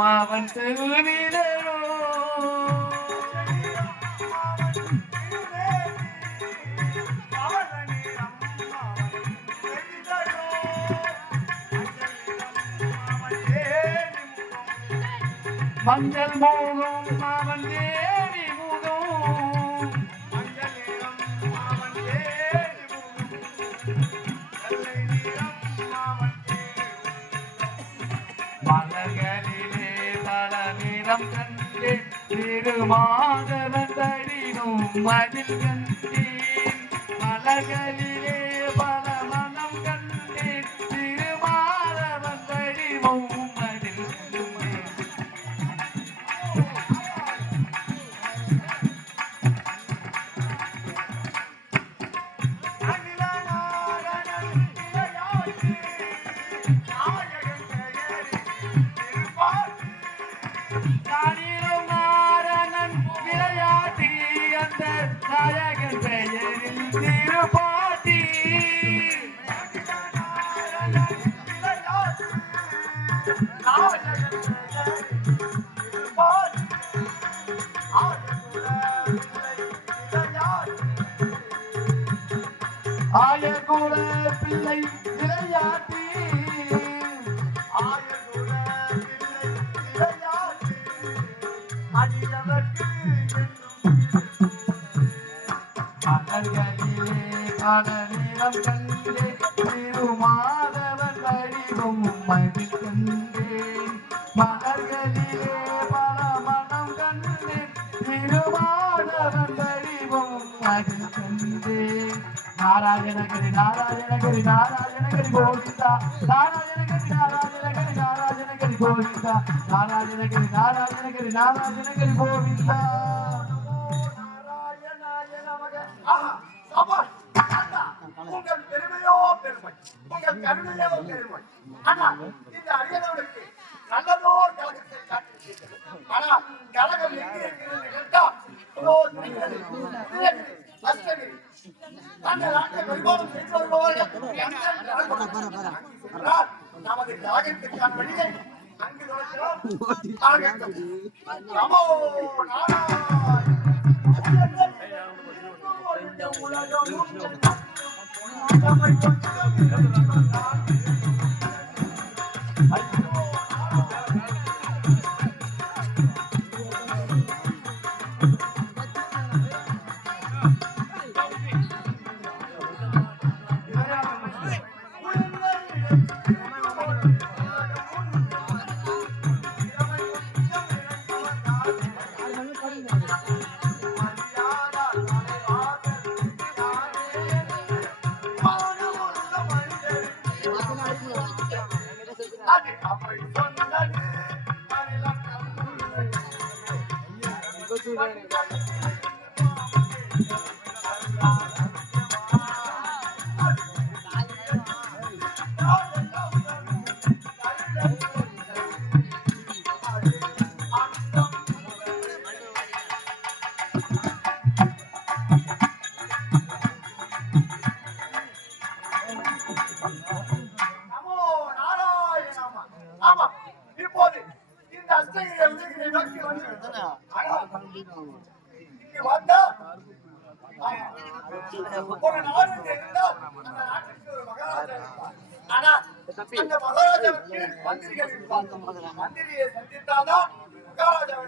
அவன் திருவிழோ மஞ்சள் மோகம் அவன் தேவி முகம் மஞ்சள் நிறம் அவன் தேவி மலர்களிலே பல நிறம் கண்டே திருமாதவன் தடினும் மதில் கண்டேன் மலர்களிலே பல மனம் கண்டேன் திருமாதவன் தடினும் மதில் நாயகன் பெயரில் திருப்பாட்டி ஆயகுல பிள்ளை விளையாட்டி ஆயகுல பிள்ளை விளையாட்டி அடியவர்க்கு மலர்களிலே கடலிடம் கண்டே திருமாதவன் வடிவும் மதில் கண்டேன் மலர்களிலே பல மனம் கண்டேன் திருமாதவன் வடிவும் மதில் கண்டேன் நாராயணகிரி நாராயணகிரி நாராயணகிரி கோவிந்தா நாராயணகிரி நாராயணகிரி நாராயணகிரி கோவிந்தா நாராயணகிரி நாராயணகிரி நாராயணகிரி கோவிந்தா உங்கள் பெருமையோ பெருமை உங்கள் கருணையோ பெருமை ஆனால் இந்த அரியணவனுக்கு நல்லதோர் கழகத்தை காட்டியிருக்கிறது. ஆனால் கழகம் எங்கே இருக்கிறது கேட்டால் நமது கழகத்திற்கான வழியை அங்கு நமோ மந்திரியை சந்தித்தால்தான் மகாராஜாவை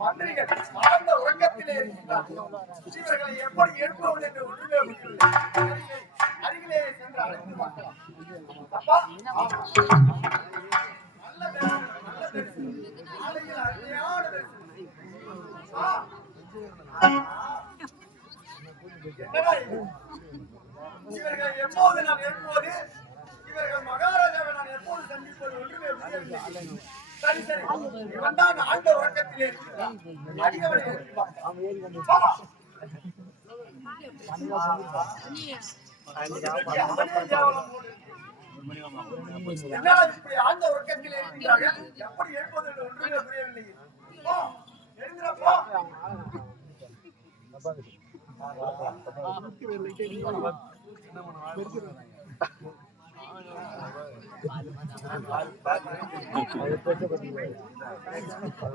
மந்திரிகள் ஆழ்ந்த உறக்கத்திலே இருக்கிறார்கள். இவர்களை எப்படி எழுப்புவது என்று ஒன்றுமே புரியவில்லை. அருகிலே சென்று அழைத்து பார்க்கலாம். நல்ல தரிசனம் ஆலையில் அருமையான தரிசனம். இவர்களை எப்போது நான் எழுப்புவது, இவர்கள் மகாராஜாவை நான் எப்போது சந்திப்பது ஒன்றுமே புரியவில்லை. சரி சரி, இவன் தான் ஆழ்ந்த உறக்கத்திலே இருக்கிறான். அடியவனை எழுப்பி பார்க்கலாம். என்ன இப்படி ஆழ்ந்த உறக்கத்திலே இருக்கிறார்கள், எப்படி எழுப்பது என்று ஒன்றுமே புரியவில்லை. எழுந்திரப்பா.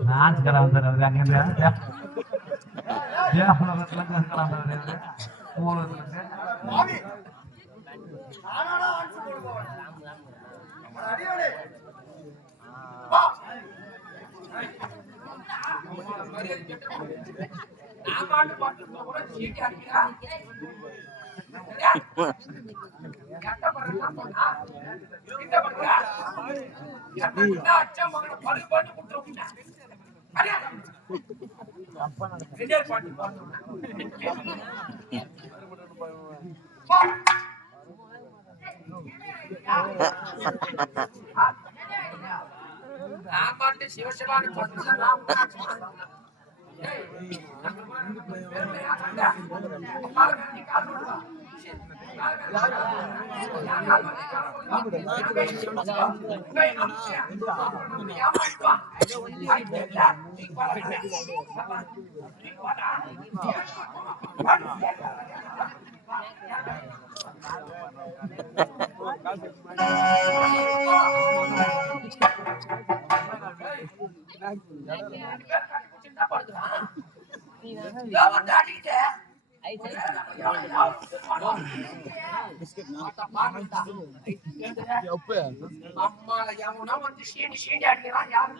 நான்ஸ்கரா வந்தாரு அங்க சிவசிவானி அம்மால எவனா வந்து சீனி சீனி அடிக்கிறான் யாரு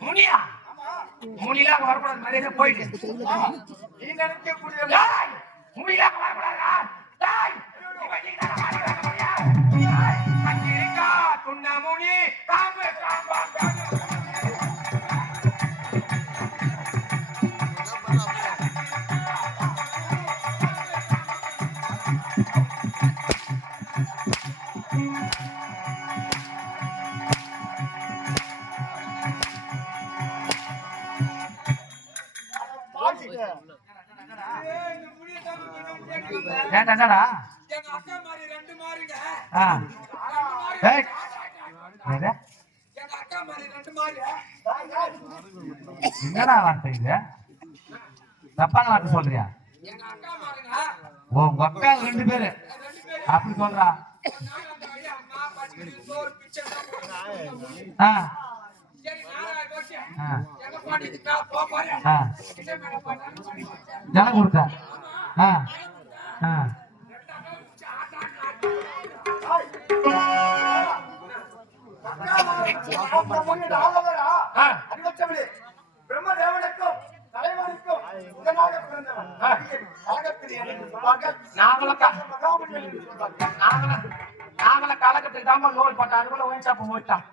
முனியா முனிலாக வரக்கூடாது மரியாதை போயிட்டு நீங்க நினைக்கக்கூடிய முனிலாக வரக்கூடாது துண்ணா முனி காம்பு காம்பா என்னடா எங்க அக்கா மாதிரி ரெண்டு மாறுங்க எங்க அக்கா மாதிரி ரெண்டு மாறு என்னடா வார்த்தை இது தப்பான வார்த்தை சொல்றியா எங்க அக்கா மாறுங்க உங்க அக்கா ரெண்டு பேரு அப்படி சொல்றா ஜனம் கொடுத்த பிரம்மதேவனுக்கும் தலைவனுக்கும் நாங்கள காலகட்டத்துக்கு தான் லோல் போட்டோம் அதுக்குள்ள ஒயின் ஷாப் போயிட்டான்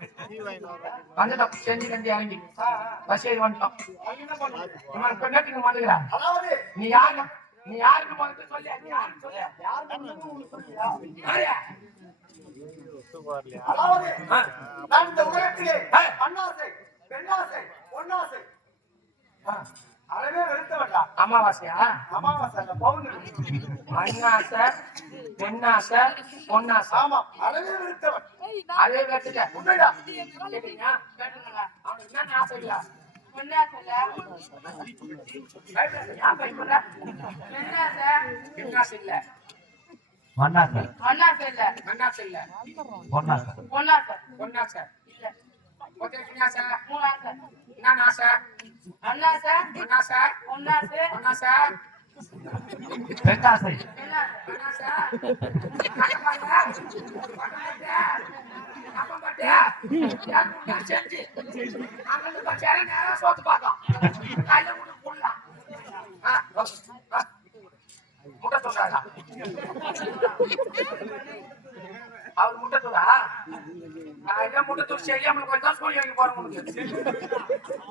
வந்துட்டோம் செஞ்சு கண்டி இறங்கி பஸ் ஏறி வந்துட்டோம் நேற்றுக்கு வந்துக்கிறான் நீ யாருக்கு வந்து சொல்லி அதாவது நான் இந்த உலகத்திலே அண்ணாசை பெண்ணாசை பொன்னாசை அறவே வெறுத்தவட்டா அமாவாசையா அமாவாசை பௌர்ணமி அண்ணாசை பெண்ணாசை பொன்னாசை ஆமா அறவே வெறுத்தவன் அதே வெறுத்துட்ட உண்மையா அவனுக்கு என்ன ஆசை இல்ல சோத்து பாக்கம் முட்டை சொல்றாங்க அவர் முட்டை தூரா முட்டை தூர் செய்யாம கொஞ்சம் சொல்லி வைக்க போற முடியும்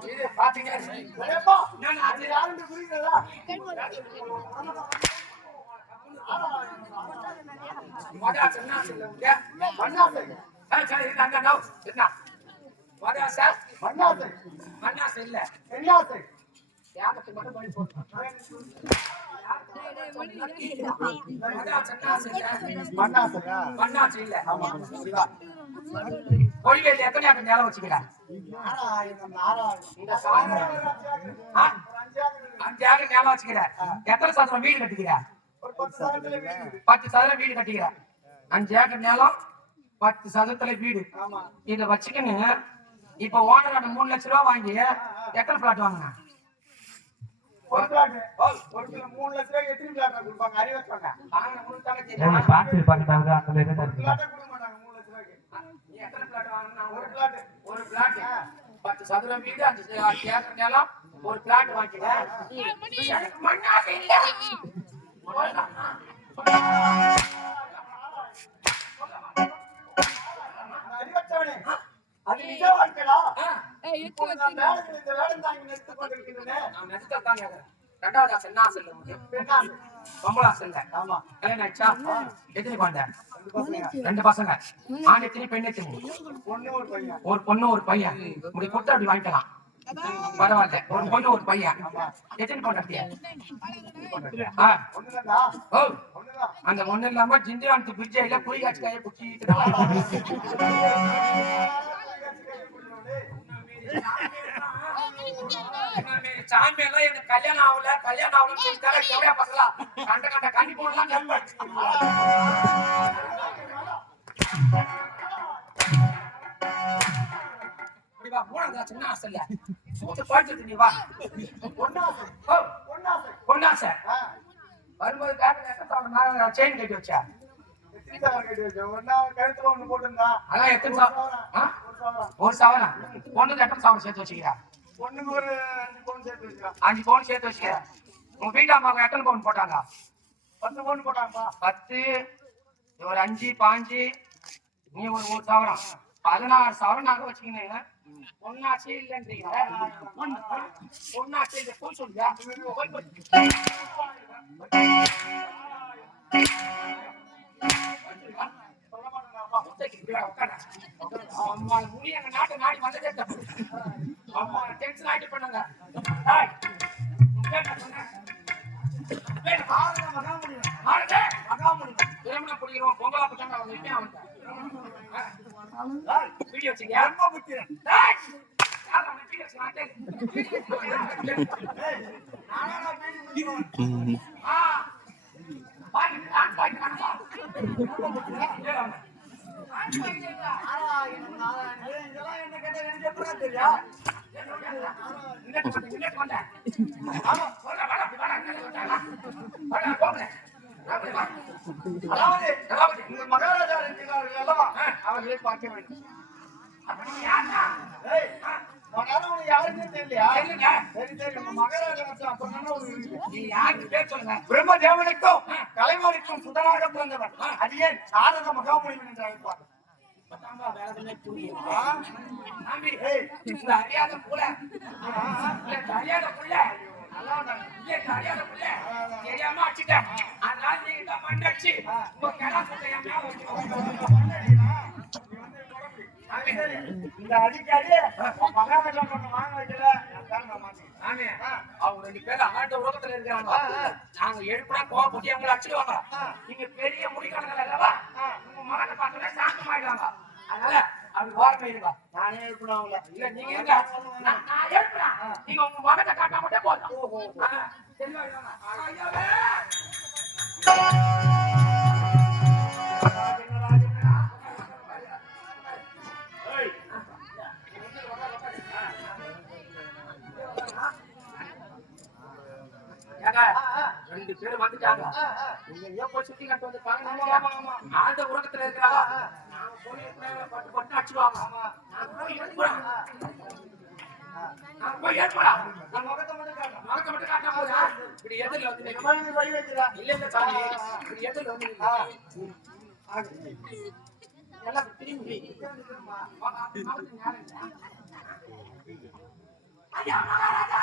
இது பாத்தீங்க யாருக்கு மட்டும் பண்ணி போட்டோம் பண்ணாச்சு இல்ல பொய்வேலி எத்தனை ஏக்கர் நிலம் வச்சுக்கிறேன் 5 ஏக்கர் நிலம் வச்சுக்கிறேன் எத்தனை சதுரம் வீடு கட்டிக்கிறேன் 10 சதுரம் வீடு கட்டிக்கிறேன் 5 ஏக்கர் நிலம் 10 சதுரத்துல வீடு இத வச்சுக்கணும் இப்ப ஓனர் 3 லட்சம் ரூபாய் வாங்கி எத்தனை பிளாட் வாங்கினேன் ஒரு பிளாட் 3 லட்சம் ரூபாய் எத்தனை பிளாட் கொடுப்பாங்க அறிவிச்சாங்க பாத்துருப்பாங்க அந்த பிளாட் கொடுக்க மாட்டாங்க 3 லட்சம் ரூபாய்க்கு நீ எத்தனை பிளாட் வாங்கினா ஒரு பிளாட் 10 சதுரம் வீடு 5 ஏக்கர் நிலம் ஒரு பிளாட் வாங்கிக்கிறேன் மண்ணாசை இல்ல அறிவிச்சவனே அது நிஜ வாழ்க்கைடா இப்போ நான் வேலைக்கு இந்த வேலை தான் இங்க நிறுத்தி கொண்டிருக்கிறேன் நான் நிறுத்தத்தாங்க ரெண்டாவது ஆசை என்ன ஆசை இல்ல உங்களுக்கு பொம்பளை ஆசை இல்ல ஆமா கல்யாணம் ஆயிடுச்சா எத்தனை குழந்தை 2 பசங்க ஆண் எத்தனை பெண் எத்தனை ஒரு பொண்ணு ஒரு பையன் இப்படி கொடுத்து அப்படி வாங்கிக்கலாம் பரவாயில்ல ஒரு பொண்ணு ஒரு பையன் எத்தனை கொண்டாட்டிய அந்த ஒண்ணு இல்லாம ஜிந்திராந்து பிரிட்ஜையில புளி காட்சி கையை குச்சிட்டு சாமி எல்லாம் எனக்கு கல்யாணம் ஆகலன்னு சொல்லிட்டாரு எவ்வளவு பசங்களா கண்ட கண்ட கண்ணி போடலாம் கேட்பேன் சின்ன ஆசை இல்ல படிச்சுட்டு நீ வா பொண்ணாசை வரும்போது காட்டு செயின் கட்டி வச்சா அதான் எத்தனை ஒரு சவரம் பொண்ணுக்கு எத்தனை சவரம் சேர்த்து வச்சுக்கிறா பொண்ணுக்கு ஒரு 5 பவுன் சேர்த்து வச்சுக்கிறா உங்க வீட்டு அம்மாவுக்கு எத்தனை பவுன் போட்டாங்க 10 பவுன் போட்டாங்கப்பா 10 ஒரு 5 5 நீ ஒரு சவரம் 16 சவரம் நாங்க வச்சுக்கினீங்க பொண்ணாச்சி இல்லன்றீங்க பொண்ணாச்சி இந்த போய் சொல்லியா அம்மா முடி எங்க நாட்டு நாடி வந்ததே தப்பு அம்மா டென்ஷன் ஆயிட்டு பண்ணாங்க பொங்கலா பட்டாங்க வீடியோ வச்சுக்கியா மகாராஜா அவர்களை பார்க்க வேண்டும் யாருமே தெரியலையா சரி சரி மகாராஜா பிரம்மதேவனுக்கும் கலைமணிக்கும் சுதராக பிறந்தவர் அது ஏன் நாரத மகாமுனிவன் என்று அழைப்பார் அறியாத புள்ள தெரியாம அடிச்சுட்டேன் அதனால நீங்க மண்டச்சு இந்த அடிக்கடி மகாராஜா வாங்க வைக்கல அவங்க 2 பேரும் ஆண்ட உலகத்துல இருக்காங்க நாங்க எடுப்பா கோபப்பட்டு அவங்களை அடிச்சுடுவாங்க நீங்க பெரிய முடிக்கணக்கில் அல்லவா உங்க மகனை பார்க்கல சாந்தமாயிடுவாங்க அதனால அப்படி ஓரமா இருங்க நானே எழுப்பினா அவங்கள இல்ல நீங்க இருங்க நான் எழுப்புறேன் நீங்க உங்க மகனை காட்டா மட்டும் போதும் ரெண்டு பேரும் வந்துட்டாங்க நீங்க எப்போ சுத்தி கட்டு வந்து பாருங்க ஆண்ட உலகத்துல இருக்கிறாங்க பட்டு பட்டு அடிச்சுடுவாங்க போய் ஏற்படா முகத்தை மட்டும் காட்டா போதா இப்படி எதிரில் வந்து வழி வைக்கிறா இல்ல இல்ல சாமி இப்படி எதிரில் வந்து எல்லாம் திரும்பி ஐயா மகாராஜா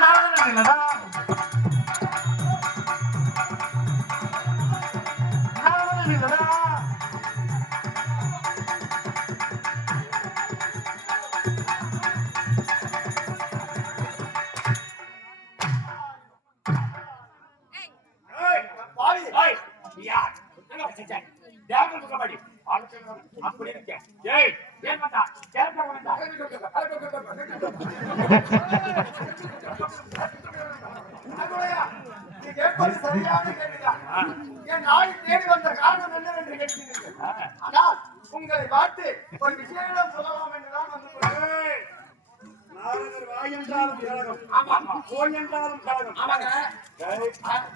நாரதன் அப்படி இருக்கேன். ஏய், ஏன் மாட்டா? கேட்க வேண்டாம். அகோயா, நீ கேட்பது சரியான கேள்விதான். என் நாளை தேடி வந்த காரணம் என்னவென்று கேட்கிறீர்கள். ஆனால் உங்களை பார்த்து ஒரு விஷயம் சொல்லலாம் என்றுதான் வந்து நாரதர் வாய் என்றாலும் கழகம். ஆமா, போய் என்றாலும் கழகம். ஆமாங்க.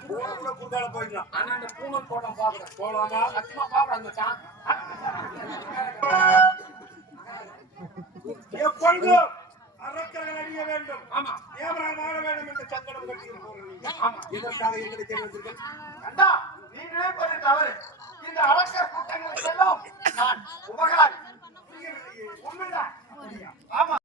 கூட கூட்டாள போயிடலாம். ஆனா அந்த பூனல் போட்டோம் பாக்குறேன். போலாமா? சத்தியமா பாக்குறேன் மச்சான். எப்பொழுதும் அரக்கர்கள் அணிய வேண்டும். ஆமா, ஏமராக வாழ வேண்டும் என்று சங்கடம் கட்டியிருப்போம். ஆமா. எதற்காக எங்களை தேடி வந்தீர்கள்? அண்டா, நீ நினைப்பது தவறு. இந்த அரக்க கூட்டங்களுக்கெல்லாம் நான் உபகாரி. உண்மைதான். ஆமா.